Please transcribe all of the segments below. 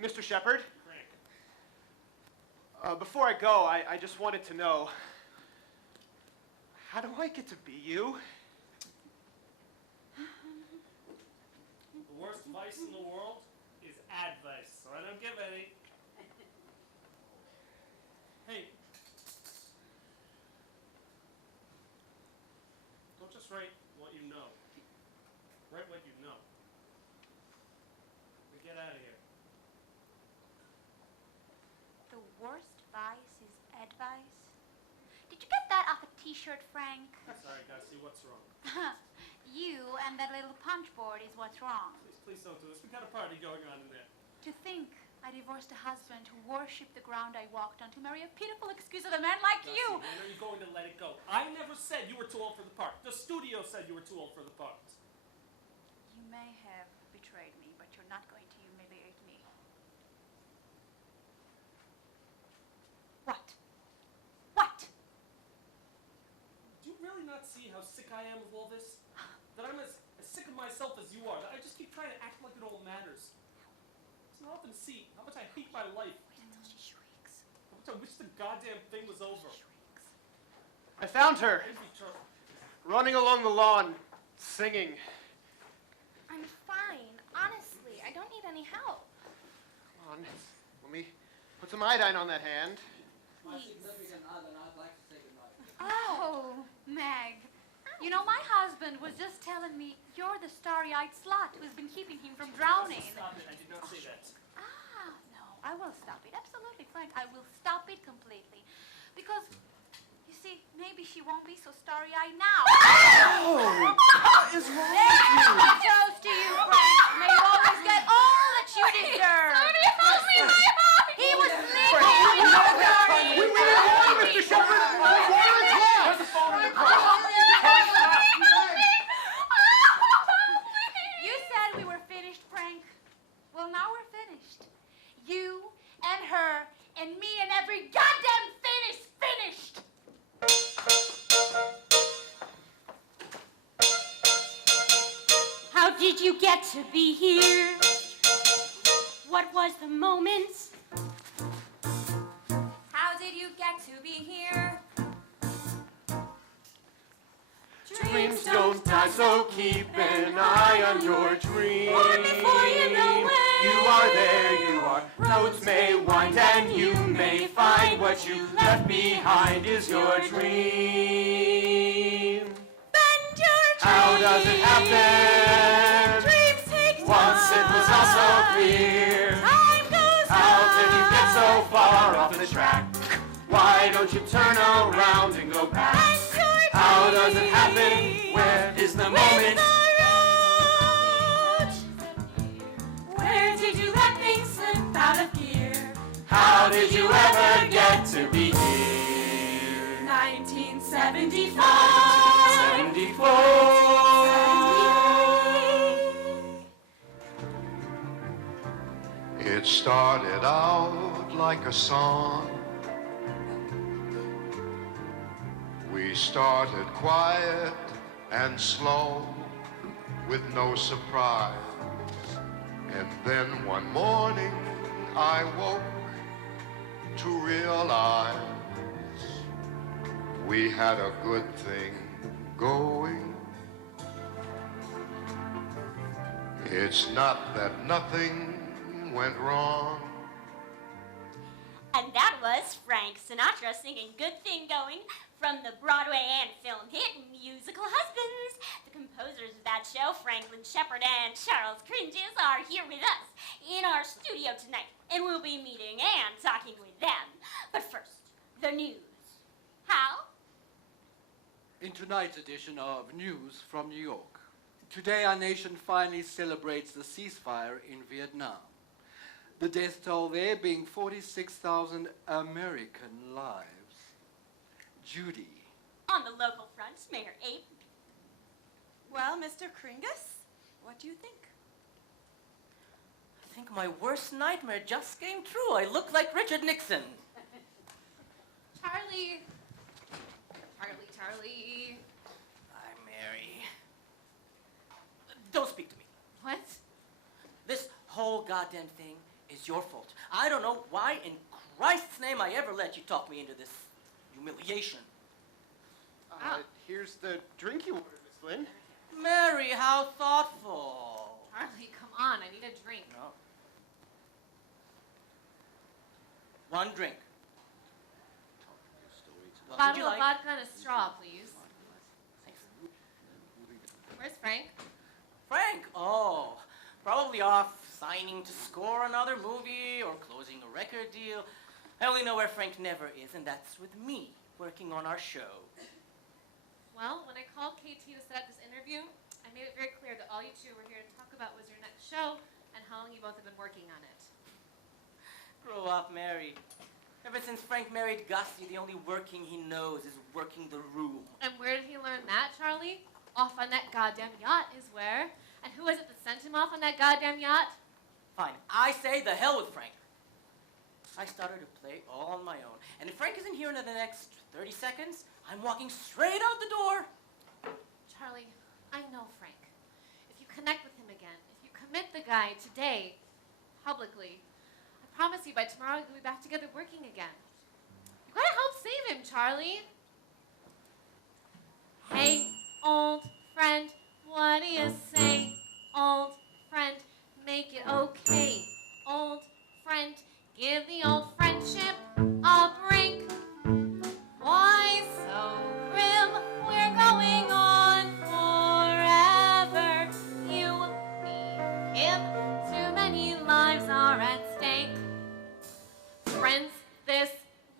Mr. Shepard? Before I go, I just wanted to know, how do I get to be you? The worst vice in the world is advice, so I don't give any. Hey. Don't just write what you know. Write what you know. Now get out of here. The worst vice is advice? Did you get that off a t-shirt, Frank? Sorry, Gussie, what's wrong? You and that little punch board is what's wrong. Please don't do this. We've got a party going on in there. To think I divorced a husband who worshipped the ground I walked on to marry a pitiful excuse of a man like Gussie, you. when are you going to let it go? I never said you were too old for the part. The studio said you were too old for the part. You may have betrayed me, but you're not going to humiliate me. What? What? Do you really not see how sick I am of all this? That I'm as sick of myself as you are. That I just keep trying to act like it all matters. It's not often see how much I hate my life. Wait until she shrieks. How much I wish the goddamn thing was over. Shrieks. I found her, running along the lawn, singing. I'm fine. Honestly, I don't need any help. Come on, let me put some iodine on that hand. My significant other, I'd like to say goodnight. Oh, Meg. You know, my husband was just telling me you're the starry-eyed slut who's been keeping him from drowning. Stop it. I did not say that. Ah, no, I will stop it. Absolutely, Frank. I will stop it completely. Because, you see, maybe she won't be so starry-eyed now. Oh, what is wrong with you? Toast to you, Frank. May you always get all that you deserve. Somebody help me, my heart! He was sleeping. We need a call, Mr. Shepard! There's a phone in the car. You said we were finished, Frank. Well, now we're finished. You and her and me and every goddamn thing is finished. How did you get to be here? What was the moment? How did you get to be here? Dreams don't die, so keep an eye on your dreams. Or before you know it, you are there, you are. Roads may wind and you may find what you left behind is your dream. bend your dreams. How does it happen? Dreams take time. Once it was all so clear. Time goes How did you get so on. far off the track? Why don't you turn around and go back? Bend your How does it dreams. happen? Where is the With moment? the road. Where did you let things slip out of gear? How did you ever get to be here? 1975. 74. It started out like a song. We started quiet and slow with no surprise. And then one morning I woke to realize we had a good thing going. It's not that nothing went wrong. And that was Frank Sinatra singing Good Thing Going from the Broadway and film hit Musical Husbands. The composers of that show, Franklin Shepard and Charles Cringes, are here with us in our studio tonight, and we'll be meeting and talking with them. But first, the news. Hal? In tonight's edition of News from New York, today our nation finally celebrates the ceasefire in Vietnam. The death toll there being 46,000 American lives. Judy. On the local front, Mayor Abe. Well, Mr. Kringus, what do you think? I think my worst nightmare just came true. I look like Richard Nixon. Charlie. Charlie. Hi, Mary. Don't speak to me. What? This whole goddamn thing is your fault. I don't know why in Christ's name I ever let you talk me into this humiliation. Here's the drink you ordered, Miss Lynn. Mary, how thoughtful. Charlie, come on, I need a drink. No. One drink. What would Bottle you of like? vodka and a straw, please. Where's Frank? Frank? Oh, probably off signing to score another movie or closing a record deal. I only know where Frank never is, and that's with me, working on our show. Well, when I called KT to set up this interview, I made it very clear that all you two were here to talk about was your next show and how long you both have been working on it. Grow up, Mary. Ever since Frank married Gussie, the only working he knows is working the room. And where did he learn that, Charlie? Off on that goddamn yacht is where. And who was it that sent him off on that goddamn yacht? Fine, I say the hell with Frank. I started to play all on my own. And if Frank isn't here in the next 30 seconds, I'm walking straight out the door. Charlie, I know Frank. If you connect with him again, if you commit the guy today, publicly, I promise you by tomorrow you'll be back together working again. You gotta help save him, Charlie. Hey, old friend, what do you say? Old friend, make it okay. Old friend, give the old friendship a break. Why so grim? We're going on forever. You, me, him, too many lives are at stake. Friends this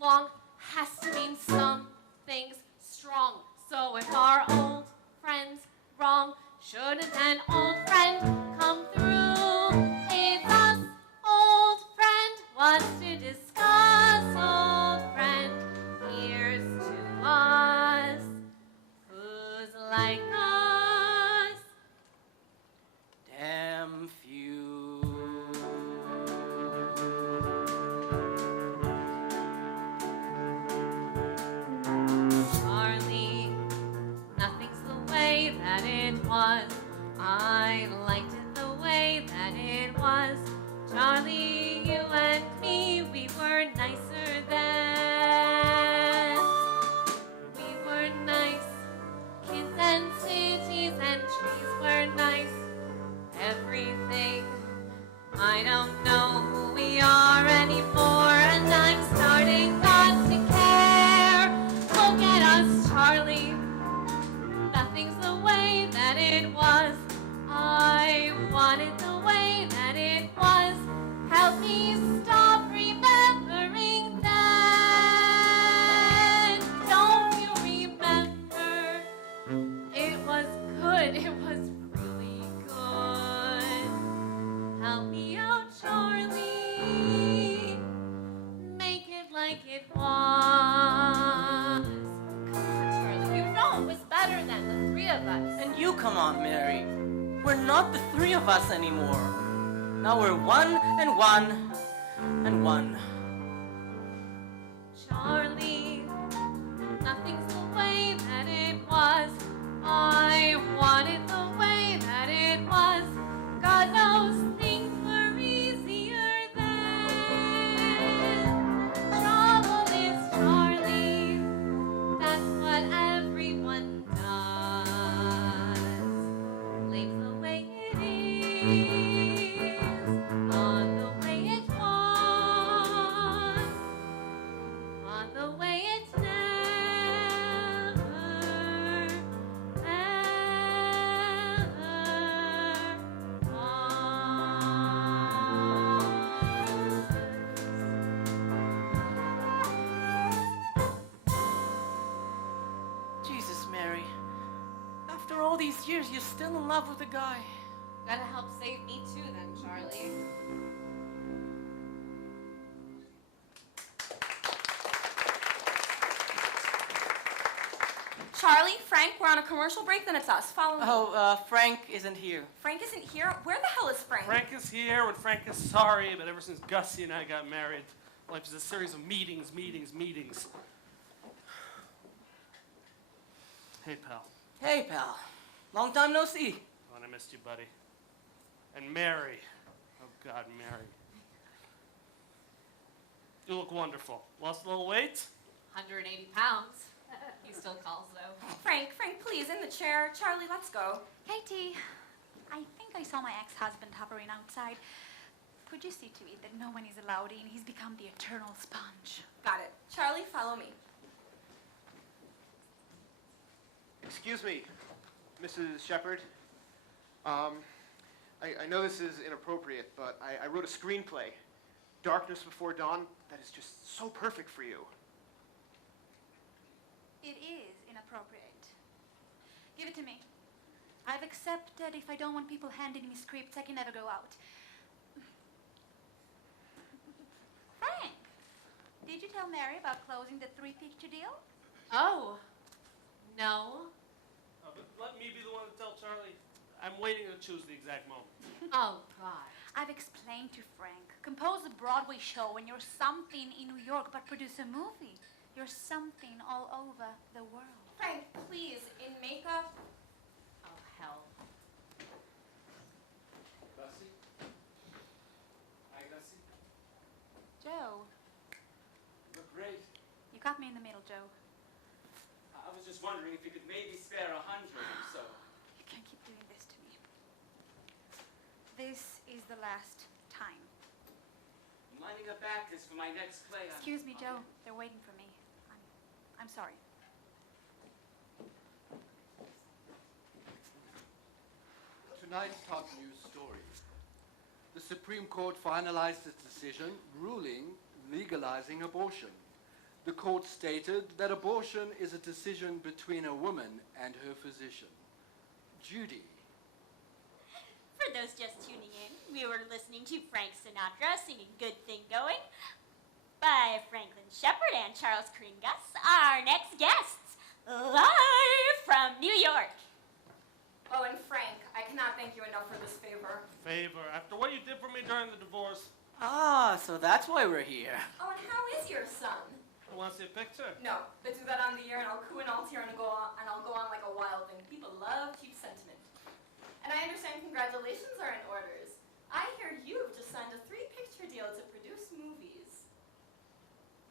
long has to mean something's strong. So if our old friend's wrong, shouldn't an old friend come through? It's us, old friend, what's to discuss, old friend? Here's to us, who's like us? Damn few. Charlie, nothing's the way that it was. I liked it the way that it was. Charlie, you and me, we were nicer then. We were nice. Kids and cities and trees were nice. Everything. I don't know who we are anymore, and I'm starting not to care. Look at us, Charlie. Nothing's the way that it was. I want it the way that it was. Help me stop remembering that. Don't you remember? It was good. It was really good. Help me out, Charlie. Make it like it was. Come on, Charlie. You know it was better than the three of us. And you come on, Mary. We're not the three of us anymore. Now we're one and one and one. Charlie, nothing's the way that it was. I want it the way that it was. God knows things were easier then. Trouble is Charlie, that's what everyone does. Blames the way it is on the way it was, on the way it never, ever was. Jesus, Mary. After all these years, you're still in love with the guy. Gotta help save me too then, Charlie. Charlie, Frank, we're on a commercial break, then it's us. Follow me. Oh, Frank isn't here. Frank isn't here? Where the hell is Frank? Frank is here when Frank is sorry, but ever since Gussie and I got married, life is a series of meetings. Hey, pal. Hey, pal. Long time no see. Oh, and I missed you, buddy. And Mary. Oh, God, Mary. You look wonderful. Lost a little weight? 180 pounds. He still calls, though. Frank, please, in the chair. Charlie, let's go. Katie, I think I saw my ex-husband hovering outside. Could you see to it that no one is allowed in? He's become the eternal sponge. Got it. Charlie, follow me. Excuse me, Mrs. Shepard. I know this is inappropriate, but I wrote a screenplay, Darkness Before Dawn, that is just so perfect for you. It is inappropriate. Give it to me. I've accepted if I don't want people handing me scripts, I can never go out. Frank, did you tell Mary about closing the 3-picture deal? Oh, no. Oh, but let me be the one to tell Charlie. I'm waiting to choose the exact moment. Oh, God. I've explained to Frank. Compose a Broadway show and you're something in New York, but produce a movie. You're something all over the world. Frank, please, in makeup. Oh, hell. Gussie? Hi, Gussie. Joe, You look great. you caught me in the middle, Joe. I was just wondering if you could maybe spare 100 or so. You can't keep doing this to me. This is the last time. I'm lining up actors for my next play. Excuse me, Joe. They're waiting for me. I'm sorry. Tonight's top news story. The Supreme Court finalized its decision ruling legalizing abortion. The court stated that abortion is a decision between a woman and her physician. Judy. For those just tuning in, we were listening to Frank Sinatra singing Good Thing Going by Franklin Shepard and Charles Kringus, our next guests, live from New York. Oh, and Frank, I cannot thank you enough for this favor. Favor, after what you did for me during the divorce. Ah, so that's why we're here. Oh, and how is your son? I want to see a picture. No, but do that on the air and I'll coo and I'll tear and I'll go on like a wild thing. People love cheap sentiment. And I understand congratulations are in orders. I hear you've just signed a 3-picture deal to produce movies.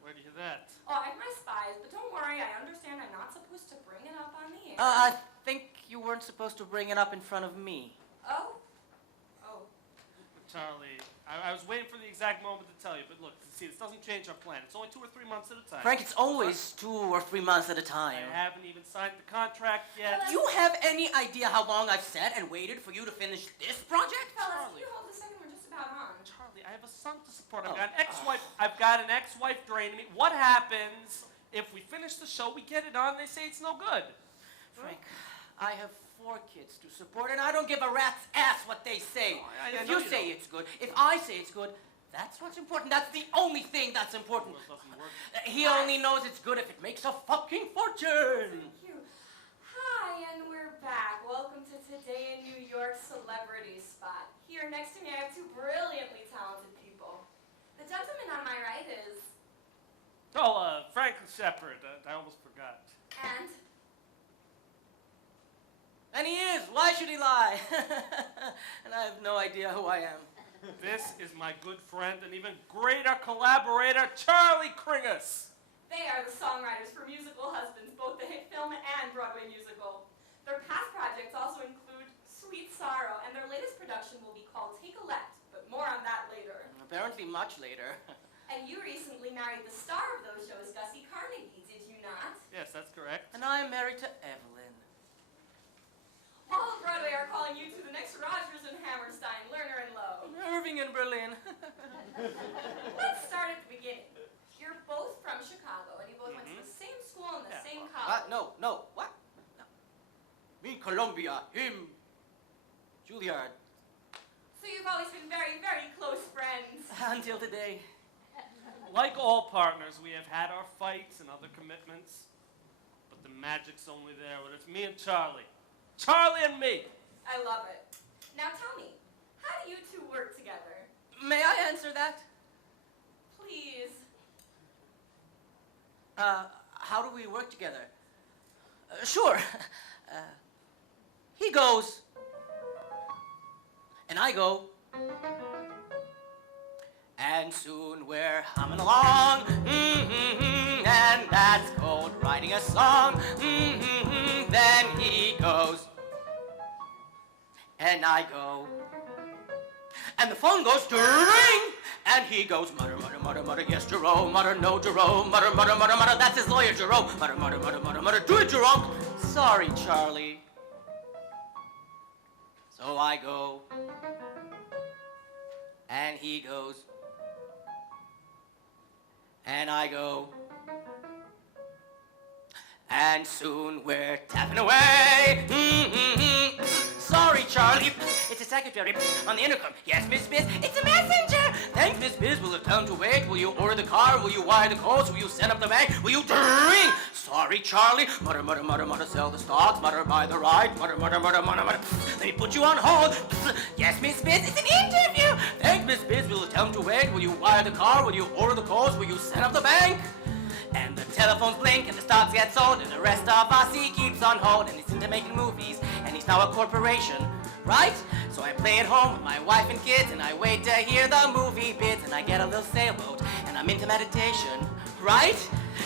Where'd you hear that? Oh, I have my spies, but don't worry, I understand I'm not supposed to bring it up on the air. I think you weren't supposed to bring it up in front of me. Oh? Oh. Charlie, I was waiting for the exact moment to tell you, but look, see, this doesn't change our plan. It's only 2 or 3 months at a time. Frank, it's always 2 or 3 months at a time. I haven't even signed the contract yet. Do you have any idea how long I've sat and waited for you to finish this project? Fellas, Charlie. you hold a second, we're just about on. Charlie, I have a son to support. Oh. I've got an ex-wife draining me. What happens if we finish the show, we get it on, they say it's no good? Frank, I have 4 kids to support, and I don't give a rat's ass what they say. Oh, I If know you you say don't. it's good, if I say it's good, that's what's important. That's the only thing that's important. Well, it doesn't work. He only knows it's good if it makes a fucking fortune. Thank you. Hi, and we're back. Welcome to Today in New York Celebrity Spot. Here next to me, I have 2 brilliantly talented people. The gentleman on my right is... Oh, Franklin Shepard. I almost forgot. And he is. Why should he lie? And I have no idea who I am. This is my good friend and even greater collaborator, Charlie Kringus. They are the songwriters for Musical Husbands, both the hit film and Broadway musical. Their past projects also include Sweet Sorrow, and their latest production will be called Take a Left, but more on that later. Apparently much later. And you recently married the star of those shows, Gussie Carnegie, did you not? Yes, that's correct. And I'm married to Evelyn. All of Broadway are calling you to the next Rogers and Hammerstein, Lerner and Lowe. Irving and Berlin. Let's start at the beginning. You're both from Chicago, and you both went to the same school and the same college. No, what? No. Me, Columbia, him, Juilliard. So you've always been very, very close friends. Until today. Like all partners, we have had our fights and other commitments, but the magic's only there when it's me and Charlie. Charlie and me. I love it. Now tell me, how do you 2 work together? May I answer that? Please. How do we work together? Sure. He goes, and I go, And soon we're humming along, and that's called writing a song. Then he goes, and I go, and the phone goes, ring, and he goes, mutter, mutter, mutter, mutter, yes, Jerome, mutter, no, Jerome, mutter, mutter, mutter, mutter, that's his lawyer, Jerome, mutter, mutter, mutter, mutter, mutter, do it, Jerome. Sorry, Charlie. So I go, and he goes, and I go, and soon we're tapping away. Sorry, Charlie, it's a secretary on the intercom. Yes, Miss Biz, it's a messenger. Thanks, Miss Biz, will it tell him to wait? Will you order the car? Will you wire the codes? Will you send up the bank? Will you drink? Sorry, Charlie, mutter, mutter, mutter, mutter, sell the stocks, mutter, buy the ride, mutter, mutter, mutter, mutter, mutter. Let me put you on hold. Yes, Miss Biz, it's an interview. Thanks, Miss Biz, will it tell him to wait? Will you wire the car? Will you order the codes? Will you send up the bank? And the telephones blink and the stocks get sold and the rest of us he keeps on hold and he's into making movies and he's now a corporation, right? So I play at home with my wife and kids and I wait to hear the movie bits and I get a little sailboat and I'm into meditation, right?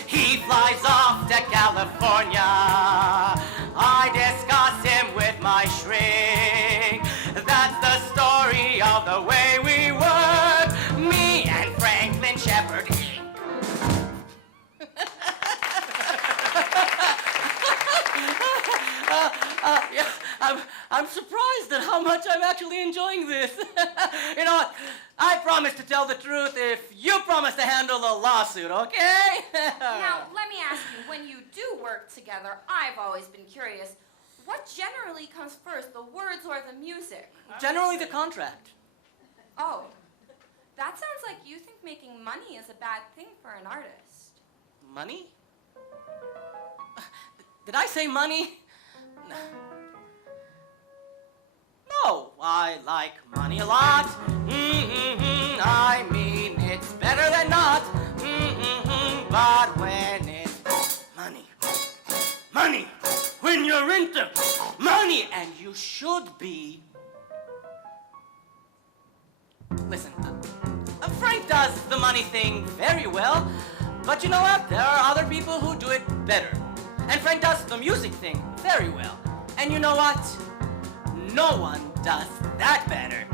He flies off to California. I discuss him with my shrink. That's the story of the way we work. Me and Franklin Shepard. Yeah, I'm surprised at how much I'm actually enjoying this. You know what? I promise to tell the truth if you promise to handle the lawsuit, okay? Now, let me ask you, when you do work together, I've always been curious, what generally comes first, the words or the music? Generally the contract. Oh, that sounds like you think making money is a bad thing for an artist. Money? Did I say money? No, I like money a lot. I mean, it's better than not. But when it's money, when you're into money, and you should be. Listen, Frank does the money thing very well, but you know what? There are other people who do it better. And Frank does the music thing very well. And you know what? No one does that better.